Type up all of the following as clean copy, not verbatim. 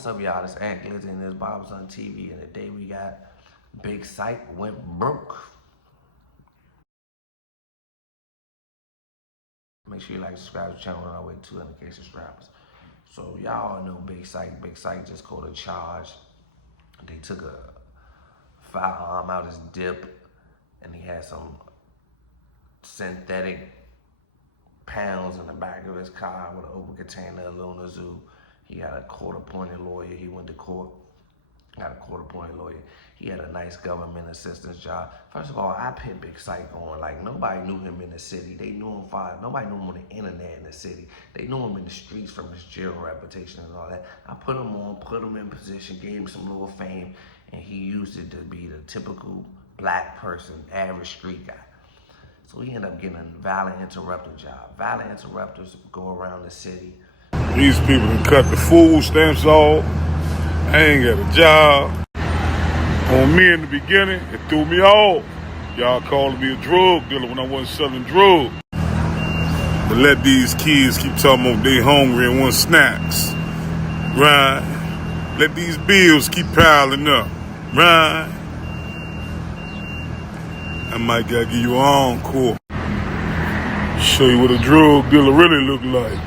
What's up, y'all? This Aunt Glizzy and this Barberson TV, and today we got Big Syke went broke. Make sure you like, subscribe to the channel on our way to 200K subscribers. So y'all know Big Syke. Big Syke just caught a charge. They took a firearm out his dip, and he had some synthetic pounds in the back of his car with an open container of Luna Zoo. He got a court-appointed lawyer. He went to court. Got a court-appointed lawyer. He had a nice government assistance job. First of all, I put Big Syke on. Like, nobody knew him in the city. They knew him nobody knew him on the internet in the city. They knew him in the streets from his jail reputation and all that. I put him on, put him in position, gave him some little fame, and he used it to be the typical black person, average street guy. So he ended up getting a violent interrupter job. Violent interrupters go around the city. These people can cut the food stamps off. I ain't got a job. On me in the beginning, it threw me off. Y'all calling me a drug dealer when I wasn't selling drugs. But let these kids keep talking about they hungry and want snacks. Right? Let these bills keep piling up. Right? I might gotta give you an encore. Show you what a drug dealer really look like.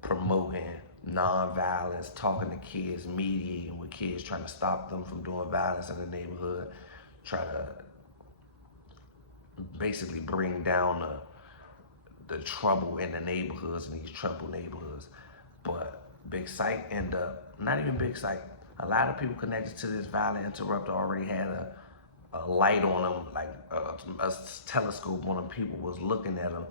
Promoting non-violence, talking to kids, mediating with kids, trying to stop them from doing violence in the neighborhood, try to basically bring down the trouble in the neighborhoods, in these troubled neighborhoods. But Big Syke ended up, not even Big Syke, a lot of people connected to this violent interrupter already had a light on them, like a telescope on them. People was looking at them.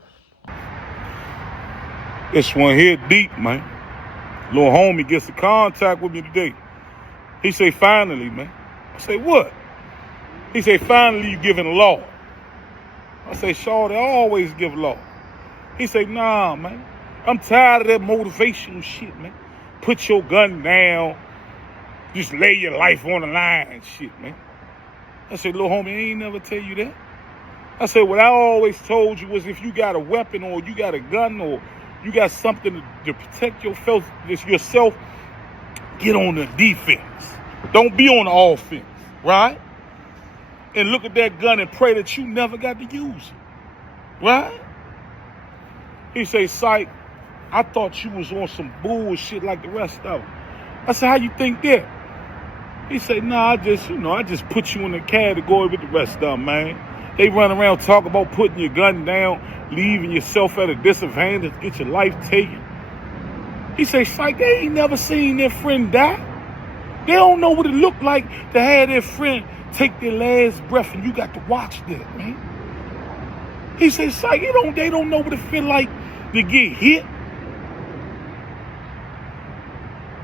This one here deep, man. Little homie gets in contact with me today. He say, finally, man. I say, what? He say, finally you giving law. I say, Shawty, I always give law. He say, nah, man. I'm tired of that motivational shit, man. Put your gun down. Just lay your life on the line and shit, man. I said, little homie, I ain't never tell you that. I said, what I always told you was if you got a weapon or you got a gun or you got something to protect yourself, get on the defense. Don't be on the offense, right? And look at that gun and pray that you never got to use it, right? He say, Syke, I thought you was on some bullshit like the rest of them. I said, how you think that? He say, nah, I just put you in the category with the rest of them, man. They run around talking about putting your gun down, leaving yourself at a disadvantage, get your life taken. He say, Syke, they ain't never seen their friend die. They don't know what it looked like to have their friend take their last breath and you got to watch that, man. He say, Syke, they don't know what it feel like to get hit.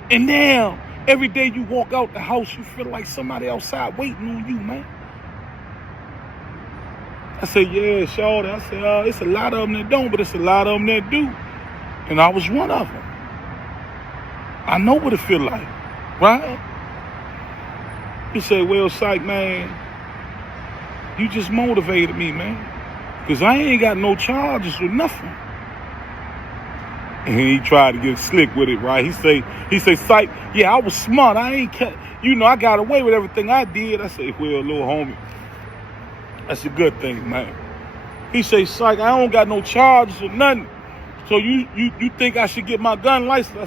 And now, every day you walk out the house, you feel like somebody outside waiting on you, man. I said, yeah, Shawty. I said, it's a lot of them that don't, but it's a lot of them that do. And I was one of them. I know what it feel like, right? He said, well, Syke, man, you just motivated me, man. Because I ain't got no charges or nothing. And he tried to get slick with it, right? He say, Syke, yeah, I was smart. I got away with everything I did. I say, well, little homie, that's a good thing, man. He say, Syke, I don't got no charges or nothing. So you think I should get my gun license?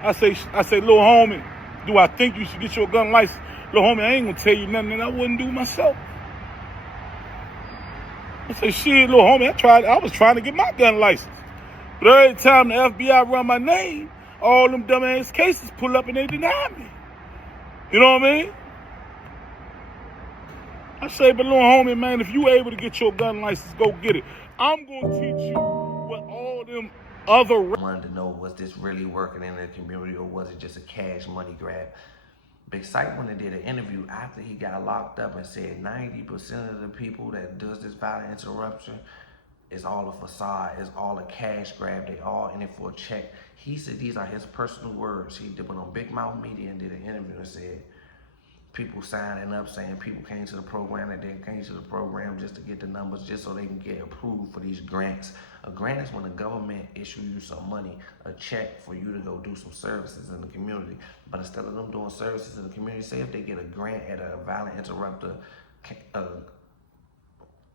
I say, little homie, do I think you should get your gun license? Little homie, I ain't gonna tell you nothing that I wouldn't do myself. I say, shit, little homie, I was trying to get my gun license. But every time the FBI run my name, all them dumbass cases pull up and they deny me. You know what I mean? I say, but little homie, man, if you able to get your gun license, go get it. I'm going to teach you what all them other... I wanted to know, was this really working in the community or was it just a cash money grab? Big Syke went and did an interview after he got locked up and said 90% of the people that does this violent interruption is all a facade, it's all a cash grab, they all in it for a check. He said these are his personal words. He went on Big Mouth Media and did an interview and said, people signing up saying people came to the program and then came to the program just to get the numbers, just so they can get approved for these grants. A grant is when the government issue you some money, a check for you to go do some services in the community. But instead of them doing services in the community, say if they get a grant at a violent interrupter,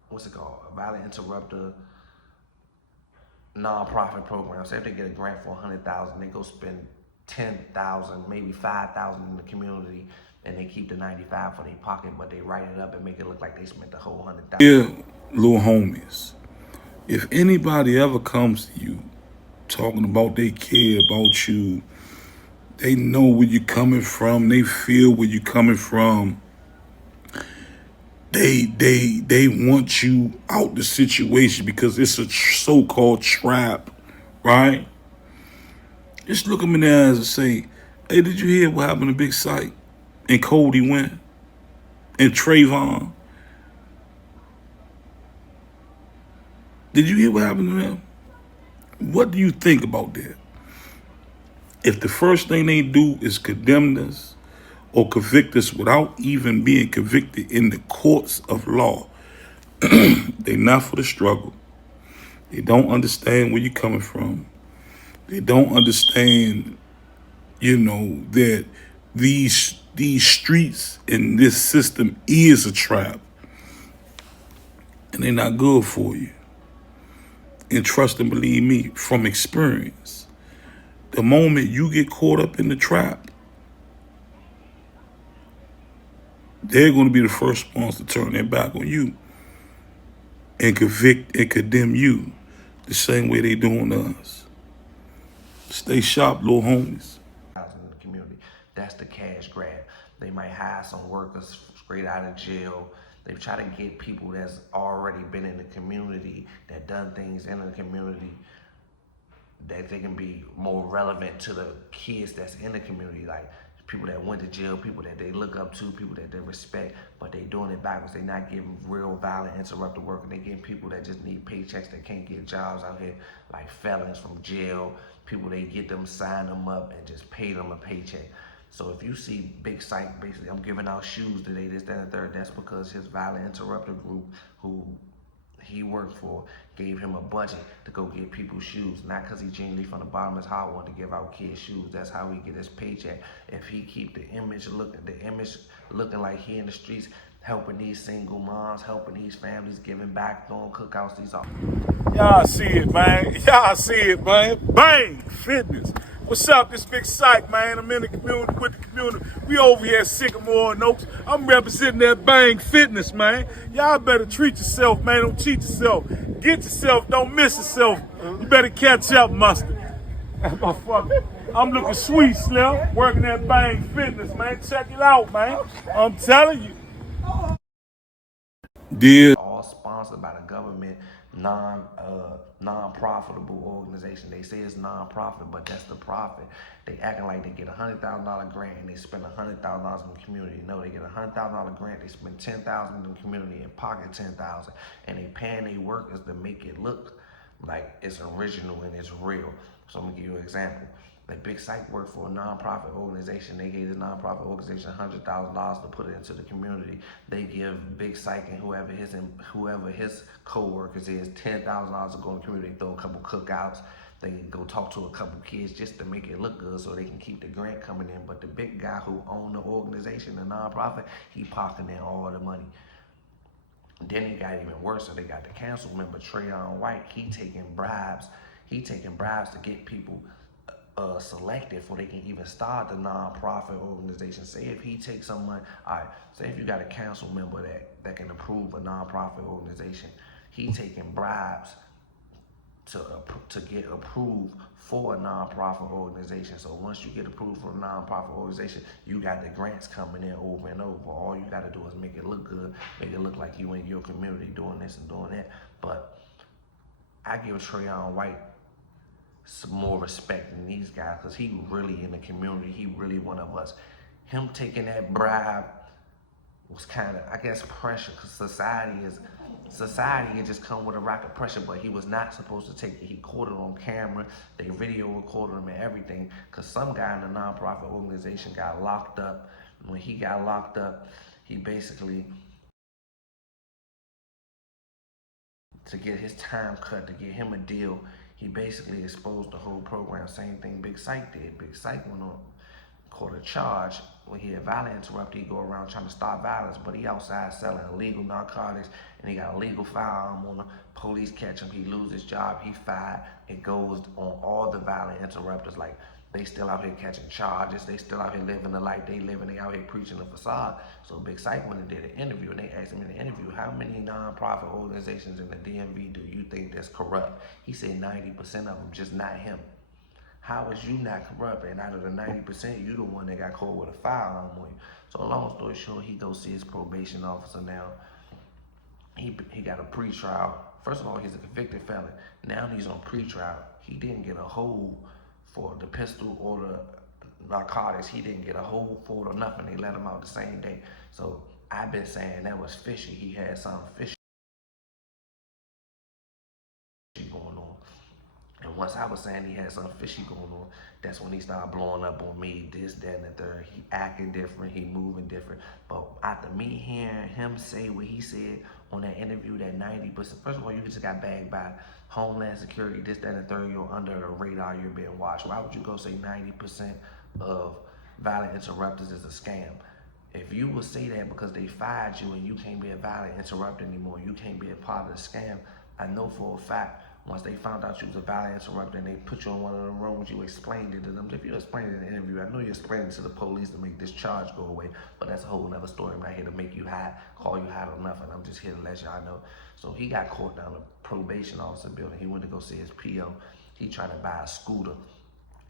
what's it called? A violent interrupter nonprofit program. Say if they get a grant for $100,000, they go spend 10,000, maybe 5,000 in the community, and they keep the 95 for their pocket, but they write it up and make it look like they spent the whole 100,000. Yeah, little homies, if anybody ever comes to you talking about they care about you, they know where you're coming from, they feel where you're coming from, they want you out the situation because it's a so-called trap, right? Just look them in the eyes and say, hey, did you hear what happened to Big Syke and Cody Wynn and Trayvon? Did you hear what happened to them? What do you think about that? If the first thing they do is condemn us or convict us without even being convicted in the courts of law, they not for the struggle. They don't understand where you're coming from. They don't understand, that these streets and this system is a trap. And they're not good for you. And trust and believe me, from experience, the moment you get caught up in the trap, they're going to be the first ones to turn their back on you and convict and condemn you the same way they doing us. Stay sharp, little homies. In the community, that's the cash grab. They might hire some workers straight out of jail. They try to get people that's already been in the community, that done things in the community, that they can be more relevant to the kids that's in the community, like people that went to jail, people that they look up to, people that they respect, but they doing it backwards. They not giving real violent interrupted work, and they getting people that just need paychecks that can't get jobs out here, like felons from jail, people they get them, sign them up, and just pay them a paycheck. So if you see Big Syke, basically, I'm giving out shoes today, this, that, and the third, that's because his violent interrupter group, who he worked for, gave him a budget to go get people shoes, not because he genuinely from the bottom of his heart wanted to give out kids shoes. That's how he get his paycheck. If he keep the image looking like he in the streets, helping these single moms, helping these families, giving back, throwing cookouts, these all. Y'all see it, man. Y'all see it, man. Bang! Fitness. What's up? This Big Syke, man. I'm in the community with the community. We over here at Sycamore and Oaks. I'm representing that Bang Fitness, man. Y'all better treat yourself, man. Don't cheat yourself. Get yourself. Don't miss yourself. You better catch up, mustard. Motherfucker. I'm looking sweet, Slim. Working at Bang Fitness, man. Check it out, man. I'm telling you. Dear. All sponsored by the government, non-profitable organization. They say it's non-profit, but that's the profit. They acting like they get $100,000 grant and they spend $100,000 in the community. No, they get $100,000 grant, they spend $10,000 in the community and pocket $10,000, and they paying their workers to make it look like it's original and it's real. So I'm gonna give you an example. Like Big Syke worked for a nonprofit organization. They gave the nonprofit organization $100,000 to put it into the community. They give Big Syke and whoever his co-workers is $10,000 to go in the community. They throw a couple cookouts. They go talk to a couple kids just to make it look good so they can keep the grant coming in. But the big guy who owned the organization, the nonprofit, he pocketing all the money. Then it got even worse. So they got the council member, Trayvon White. He taking bribes. He taking bribes to get people selected before they can even start the non-profit organization. Say if he takes some money, all right, say if you got a council member that can approve a non-profit organization, he taking bribes to get approved for a non-profit organization. So once you get approved for a non-profit organization, you got the grants coming in over and over. All you got to do is make it look good, make it look like you in your community doing this and doing that. But I give Trayvon White some more respect than these guys, because he really in the community. He really one of us. Him taking that bribe was kind of, I guess, pressure, because society it just come with a rock of pressure, but he was not supposed to take it. He caught it on camera. They video recorded him and everything, because some guy in the nonprofit organization got locked up. When he got locked up, he basically, to get his time cut, to get him a deal, he basically exposed the whole program. Same thing Big Syke did. Big Syke went on, caught a charge when he had violent interrupt. He go around trying to stop violence, but he outside selling illegal narcotics, and he got a legal firearm on him. Police catch him, he lose his job, he fired. It goes on all the violent interrupters. Like, they still out here catching charges, they still out here living the life they living, they out here preaching the facade. So Big Syke went and did an interview, and they asked him in the interview, how many nonprofit organizations in the DMV do you think that's corrupt? He said 90% of them, just not him. How is you not corrupt? And out of the 90%, you the one that got caught with a firearm on you. So long story short, he goes see his probation officer now. He got a pretrial. First of all, he's a convicted felon. Now he's on pretrial. He didn't get a hold for the pistol or the narcotics. He didn't get a hold for it or nothing. They let him out the same day. So I've been saying that was fishy. He had something fishy going on. And once I was saying he had something fishy going on, that's when he started blowing up on me, this, that, and the third. He acting different, he moving different. But after me hearing him say what he said on that interview, that 90%, first of all, you just got bagged by Homeland Security, this, that, and the third, you're under the radar, you're being watched. Why would you go say 90% of violent interrupters is a scam? If you would say that because they fired you and you can't be a violent interrupter anymore, you can't be a part of the scam, I know for a fact, once they found out you was a violent interrupter and they put you in one of the rooms, you explained it to them. If you explained it in an interview, I know you explained it to the police to make this charge go away, but that's a whole nother story. I'm not here to make you hide, call you hide or nothing. I'm just here to let y'all know. So he got caught down the probation officer building. He went to go see his PO. He trying to buy a scooter.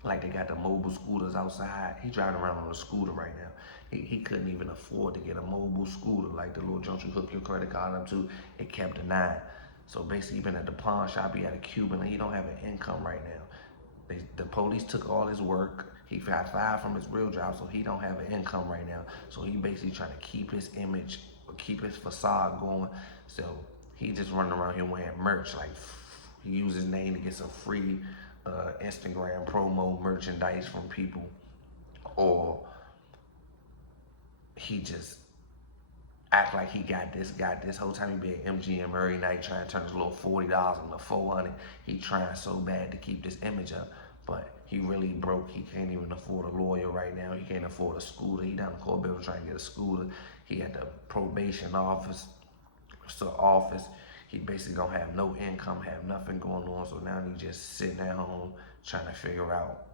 Like they got the mobile scooters outside. He driving around on a scooter right now. He couldn't even afford to get a mobile scooter, like the little junk you hook your credit card up to. It kept denying. So basically, he been at the pawn shop, he had a Cuban, and he don't have an income right now. The police took all his work. He got fired from his real job, so he don't have an income right now. So he basically trying to keep his image, keep his facade going. So he just running around here wearing merch. Like, he used his name to get some free Instagram promo merchandise from people, or he just act like he got this. Whole time he be at MGM every night trying to turn his little $40 into $400. He trying so bad to keep this image up, but he really broke. He can't even afford a lawyer right now. He can't afford a scooter. He down the court building trying to get a scooter. He at the probation office. He basically gonna have no income, have nothing going on. So now he just sitting at home trying to figure out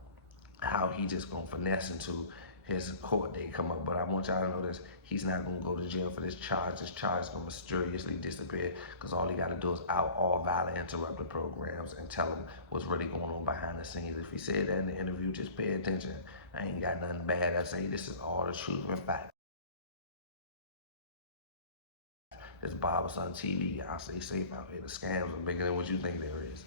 how he just gonna finesse into his court date come up. But I want y'all to know this, he's not gonna go to jail for this charge. This charge is gonna mysteriously disappear, because all he gotta do is out all violent interrupter programs and tell him what's really going on behind the scenes. If he said that in the interview, just pay attention. I ain't got nothing bad to say. This is all the truth and fact. It's Barberson TV. Y'all stay safe out here. The scams are bigger than what you think there is.